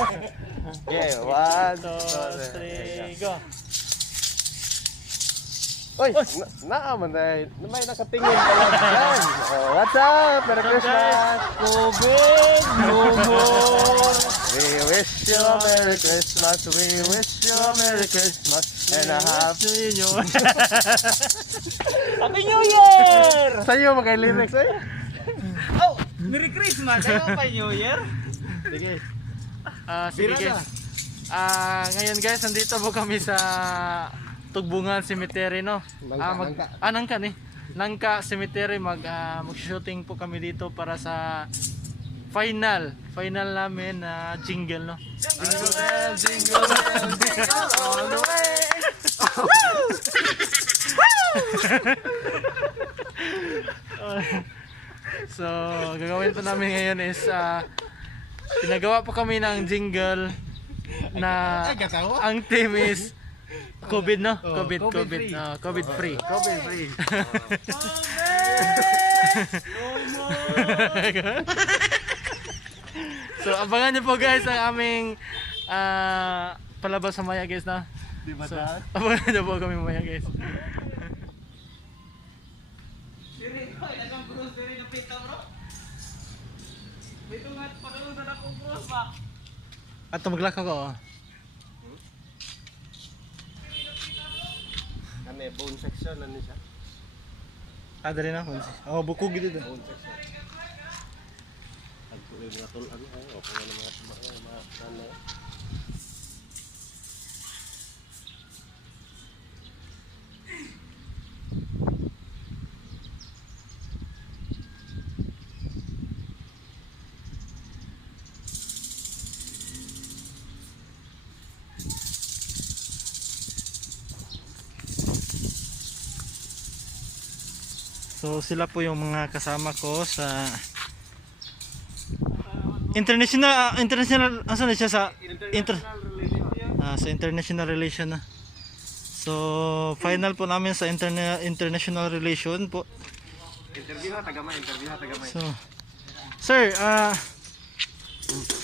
Okay, 1, 2, 3, go. Uy, naaman na may nakatingin pa lang. Yan. Oh, what's up? Merry Christmas! COVID, no more. We wish you a Merry Christmas. We wish you a Merry Christmas. And a happy New Year. Happy New Year! Sa'yo magka-lyrics eh. Oh, Merry Christmas. Ano pa New Year? Sige. Sige guys. Ngayon guys, nandito po kami sa Tugbungan Cemetery, no? Nangka. Nangka Cemetery. Mag-shooting po kami dito para sa final namin na jingle, no? Jingle bell, jingle bell, jingle all the way. So, gagawin po namin ngayon is pinagawa po kami ng jingle na ang theme is COVID, no? COVID free. COVID free. COVID free. So, abangan niyo po guys ang aming palabas sa maya guys, na. Di ba So, dad? abangan niyo po kami maya guys. At maglakaw ko. Kami, bone section ano siya? Dali na. Oh, bukog dito. Bone section. Yung mga tulan o kung ano mga ano. So sila po yung mga kasama ko sa international asa na siya sa sa international relation na. So final po namin sa international relation po. Interview ha tagamay. So sir,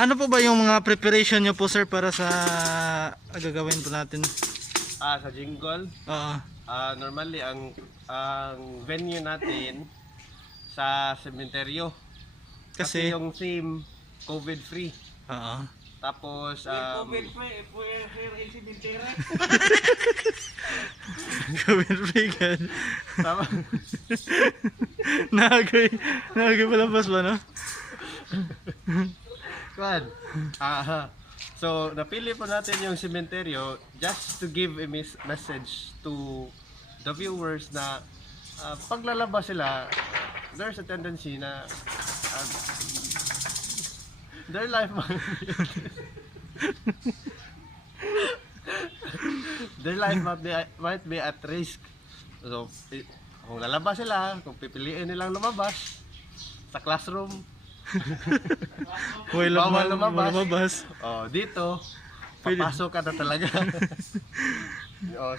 ano po ba yung mga preparation niyo po sir para sa gagawin po natin? Sa jingle. Oo. Normally ang venue natin sa sementeryo. Kasi yung theme COVID free. Oo. Tapos COVID free in cemetery. COVID free kan. tama. Nagay palabas ba, no? Kwan. So napili po natin yung sementeryo just to give a message to the viewers na paglalabas sila, there's a tendency na their life might be at risk. So kung lalabas sila, kung pipiliin nilang lumabas sa classroom, bawal lumabas. Dito papasok ka na talaga. So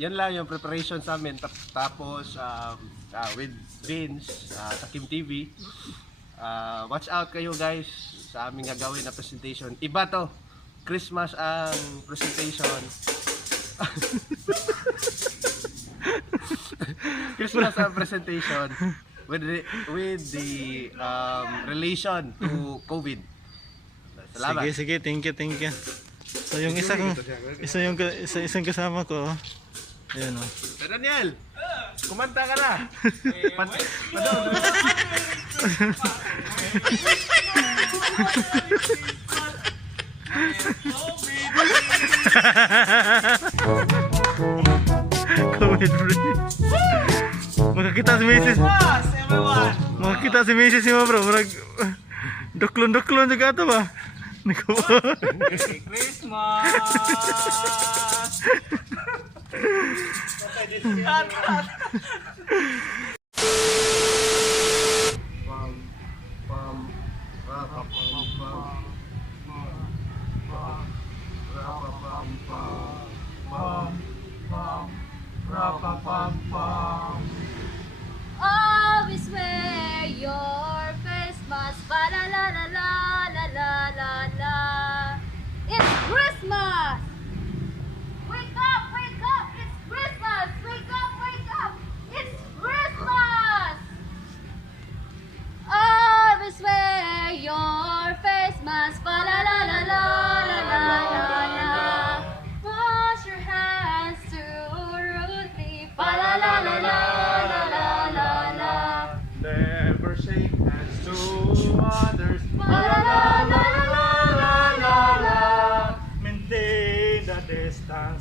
yan lang yung preparation sa amin. Tapos with Vince, Takim TV, watch out kayo guys sa aming gagawin na presentation. Iba to, Christmas ang presentation. Christmas ang presentation with the relation to COVID. Salamat. Sige, thank you. So yung isang kasama ko, ayun oh. Daniel, kumanta ka na. COVID free. Makakita si Mrs. Makakita si Mrs. mo bro. Doklon juga ito ba? Merry Christmas! Always wear your face mask. Ba la la la la la la la la.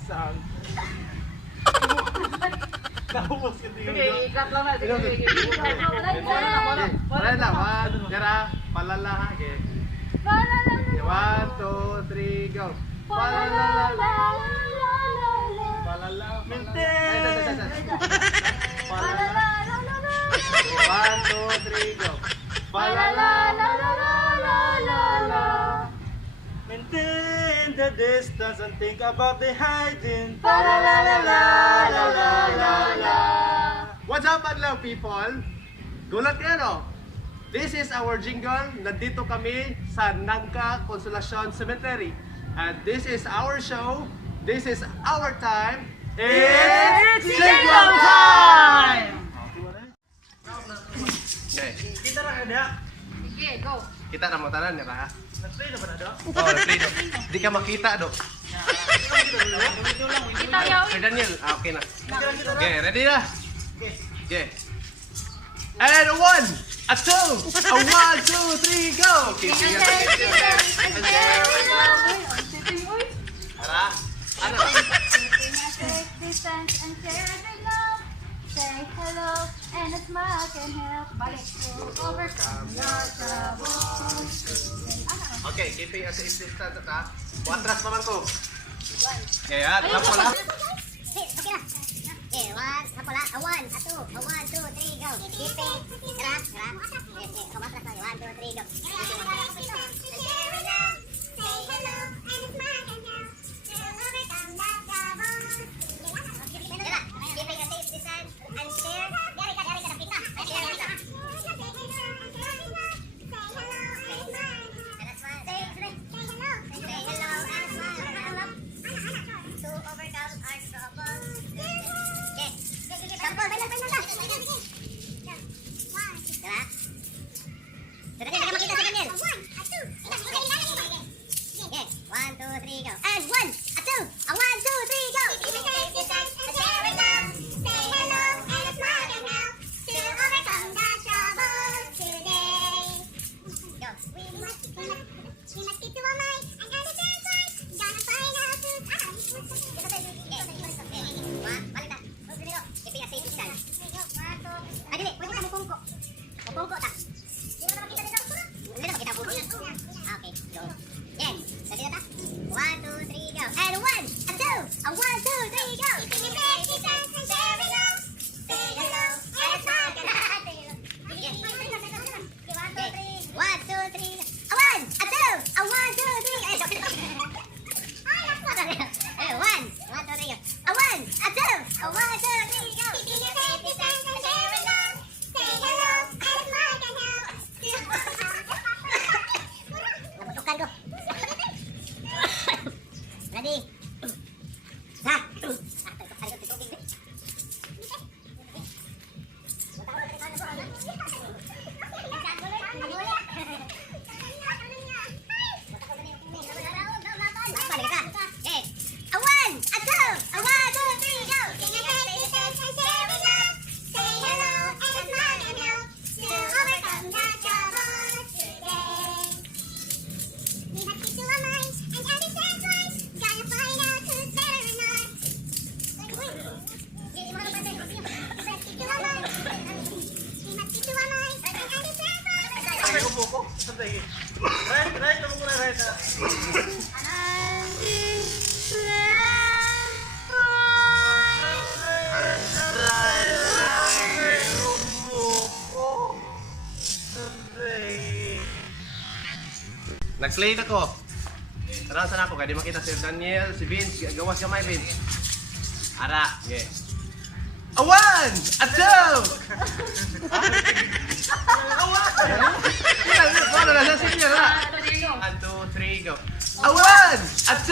saan. Naubos ka tingin Sige, ikat lang na. Sige, sige. Wala lang. One, tira. Palala ha. Okay. 1, 2, 3, go. Palala. Palala. Maintain! Palala. 1, 2, 3, go. Palala. Maintain the distance and think about the hiding. What's up, Adlaw people? Gulat kayo, no? This is our jingle. Nandito kami sa Nangka Consolacion Cemetery. And this is our show. This is our time. It's jingle time! Okay. Kita na kada. Sige, go. Kita na mo tanan ya ha? Nag-play na ba na do? Oh, play do. Di ka makita do. Kita yaw. Sir Daniel, okay na. Okay, ready na? Okay. And a 1, a 2, a 1, 2, 3, go! Tara, ano? Say hello and a smile can help balik to overcome your troubles. Okay, keeping as a distance ha. Watras naman ko. Okay, ha? Tapo lang. Okay, one, hapola, a 1, a 2, a 1, 2, 3, go. Keeping, tira. Kumatras na, 1, 2, 3, go. Say hello and a smile can help to overcome the troubles. Tira, keeping a safe distance and share. Dari ka napita. Share kita. Ready? Right, naman muna right na. Nag-play na ko. Tara, saan ako? Kaya di makita si Daniel, si Vince. Gawas kamay, Vince. Ara, okay. A 1, a 2! Ano na sa senior, ha? 1, 2, 3, go. A 1, a 2,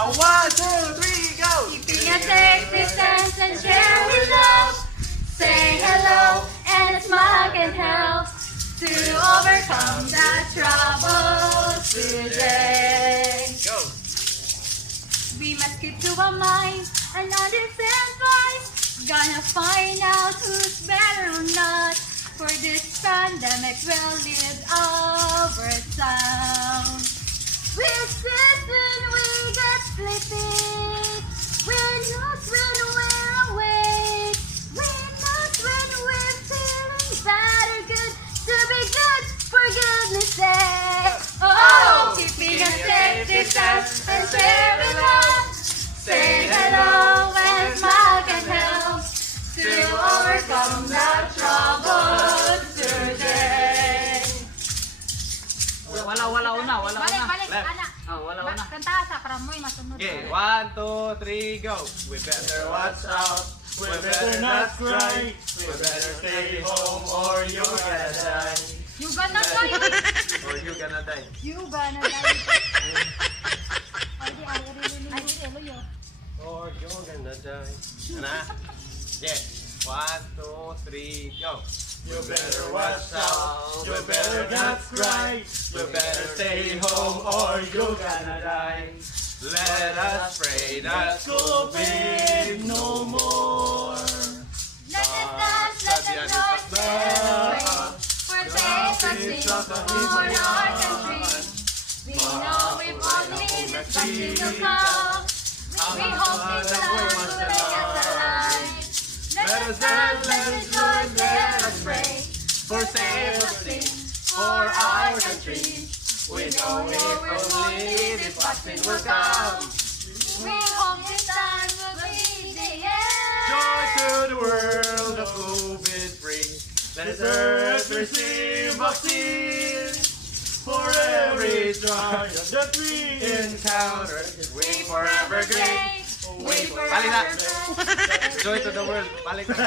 a 1, 2, 3, go! Keeping a safe distance and share with love. Say hello and a smile can help to overcome the troubles today. Go! We must keep to our mind and understand why. Gonna find out who's better or not. For this pandemic will live over town. We'll sit when we get sleepy. dance and share the love. Say hello and smile can help to overcome the troubles today. Wala una. Balik, anak. Wala una. Kanta sa kramoy, masunod. Okay, 1, 2, 3, go. We better watch out. We better not cry. We better stay home or you're gonna die. You gonna die. Or you're gonna die. You gonna die. Ay, di, Or you're gonna die. Ano? Yeah. 1, 2, 3, go. You better watch out. You better not cry. You better stay home or you're gonna die. Let us pray that COVID no more. Let us dance, let us rock, let us for safety for our country. We know if only this vaccine will come. We hope this time will make us alive. Let us dance, let us join, let us pray For safety for our country. We know if only this vaccine will come. We hope this time will be the end. Joy to the world of COVID free. Let earth receive vaccine. For every trial that we encounter, we forever great. We Balik na. forever Joy to the world. Balik na.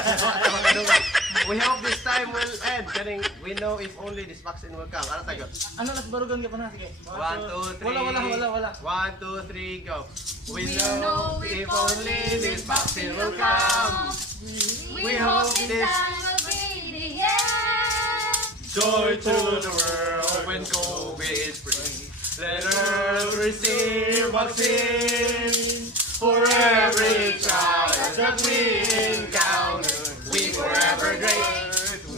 We hope this time will end. Kaning we know if only this vaccine will come. Ano tayo? Ano nagbarugan ka pa na? Sige. 1, 2, 3. Wala. 1, 2, 3, go. We know if only this vaccine will come. We hope this time will be the end. Joy to the world when COVID is free. Let earth receive vaccine. For every child that we encounter, we forever great,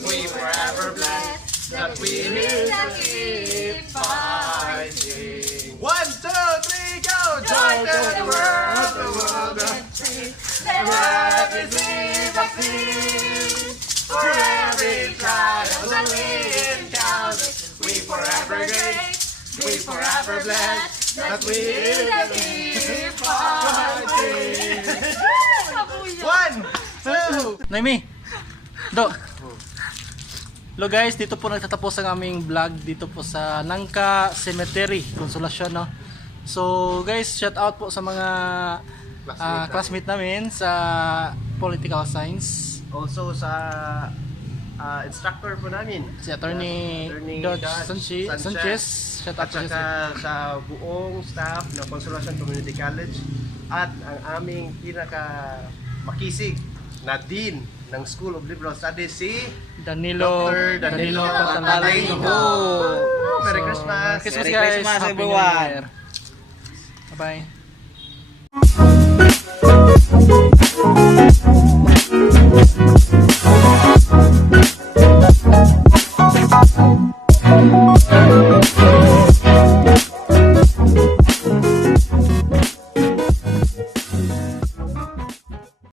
we forever blessed, that we need to keep fighting. 1, 2, 3, go! Joy to the world that free. Let earth receive vaccine. For every child that we encounter, we forever great, we forever blessed, that we need to keep fighting. 1, 2. Naimi! Do! Hello guys, dito po nagtatapos ang aming vlog dito po sa Nangka Cemetery, Consolacion, no? So guys, shout out po sa mga classmate namin sa Political Science. Also sa instructor po namin, Si Attorney Dodge Sanchez. Shout out at po siya. saka sa buong staff ng Consolacion Community College at ang aming pinaka makisig na Dean ng School of Liberal Studies, si Danilo Dr. Danilo Patalayo. Merry Christmas! Christmas Merry guys! Christmas, Happy New everyone. Year. Bye-bye.